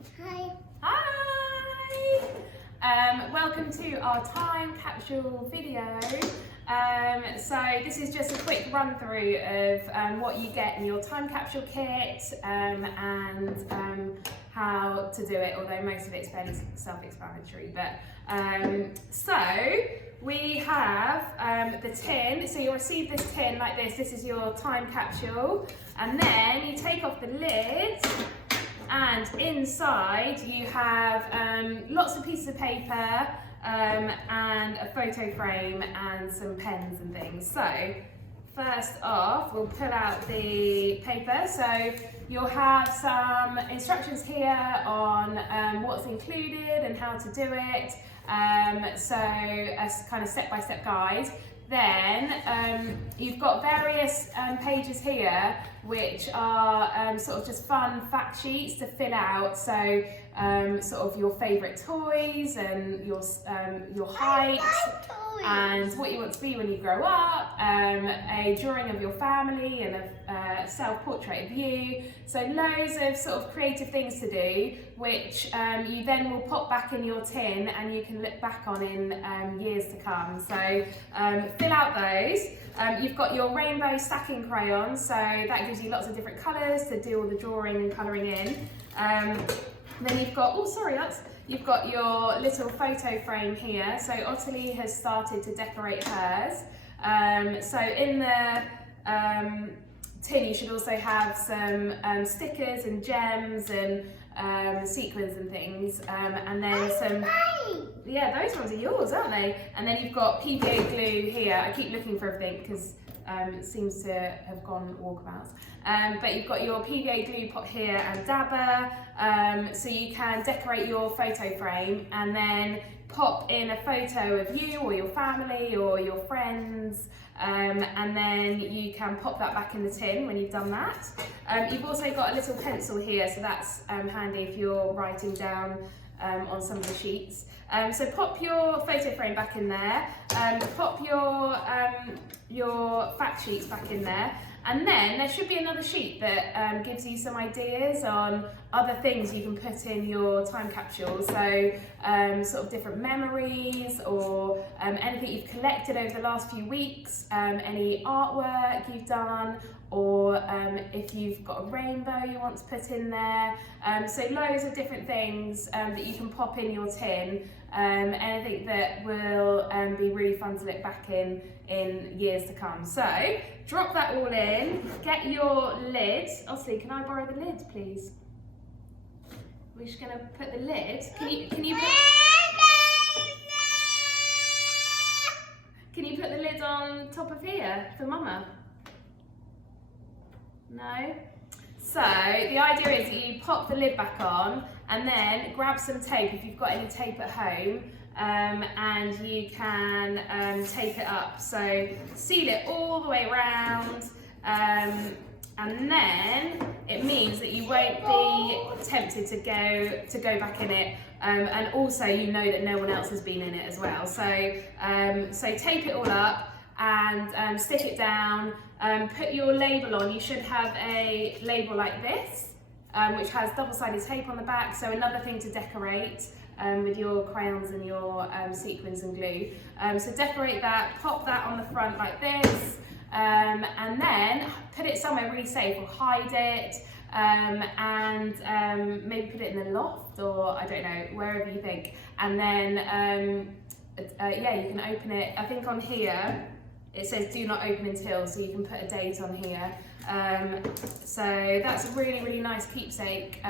Hi. Hi! Welcome to our time capsule video. So this is just a quick run through of what you get in your time capsule kit and how to do it, although most of it's fairly self-explanatory. So we have the tin, so you'll receive this tin like this. This is your time capsule, and then you take off the lid. And inside you have lots of pieces of paper and a photo frame and some pens and things. So first off, we'll pull out the paper. So you'll have some instructions here on what's included and how to do it. So a kind of step-by-step guide. Then you've got various pages here which are sort of just fun fact sheets to fill out. So sort of your favourite toys and your height and what you want to be when you grow up, a drawing of your family and a self-portrait of you. So loads of sort of creative things to do, which you then will pop back in your tin and you can look back on in years to come. So fill out those. You've got your rainbow stacking crayons, so that gives you lots of different colours to do all the drawing and colouring in. Then you've got, you've got your little photo frame here. So Ottilie has started to decorate hers. So in the tin you should also have some stickers and gems and sequins and things, and then some. Yeah, those ones are yours, aren't they? And then you've got PVA glue here. I keep looking for everything because it seems to have gone walkabouts. But you've got your PVA glue pot here and dabber, so you can decorate your photo frame and then pop in a photo of you or your family or your friends, and then you can pop that back in the tin when you've done that. You've also got a little pencil here, so that's handy if you're writing down on some of the sheets. So pop your photo frame back in there, pop your fact sheets back in there, and then there should be another sheet that gives you some ideas on other things you can put in your time capsule. So sort of different memories or anything you've collected over the last few weeks, any artwork you've done, or if you've got a rainbow you want to put in there. So loads of different things that you can pop in your tin, anything that will be really fun to look back in years to come. So drop that all in, get your lid. Ossie, can I borrow the lid, please? We're just going to put the lid. Can you put the lid on top of here for Mama? No? So the idea is that you pop the lid back on and then grab some tape if you've got any tape at home, and you can tape it up. So seal it all the way around, and then it means that you won't be tempted to go back in it, and also you know that no one else has been in it as well. So tape it all up and stick it down. Put your label on. You should have a label like this, which has double-sided tape on the back, so another thing to decorate with your crayons and your sequins and glue. So decorate that, pop that on the front like this, and then put it somewhere really safe, or hide it, and maybe put it in the loft, or I don't know, wherever you think. And then yeah, you can open it. I think on here it says do not open until, so you can put a date on here. So that's a really, really nice keepsake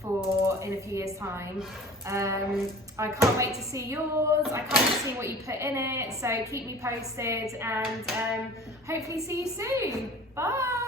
for in a few years' time. I can't wait to see yours. I can't wait to see what you put in it. So keep me posted, and hopefully see you soon. Bye.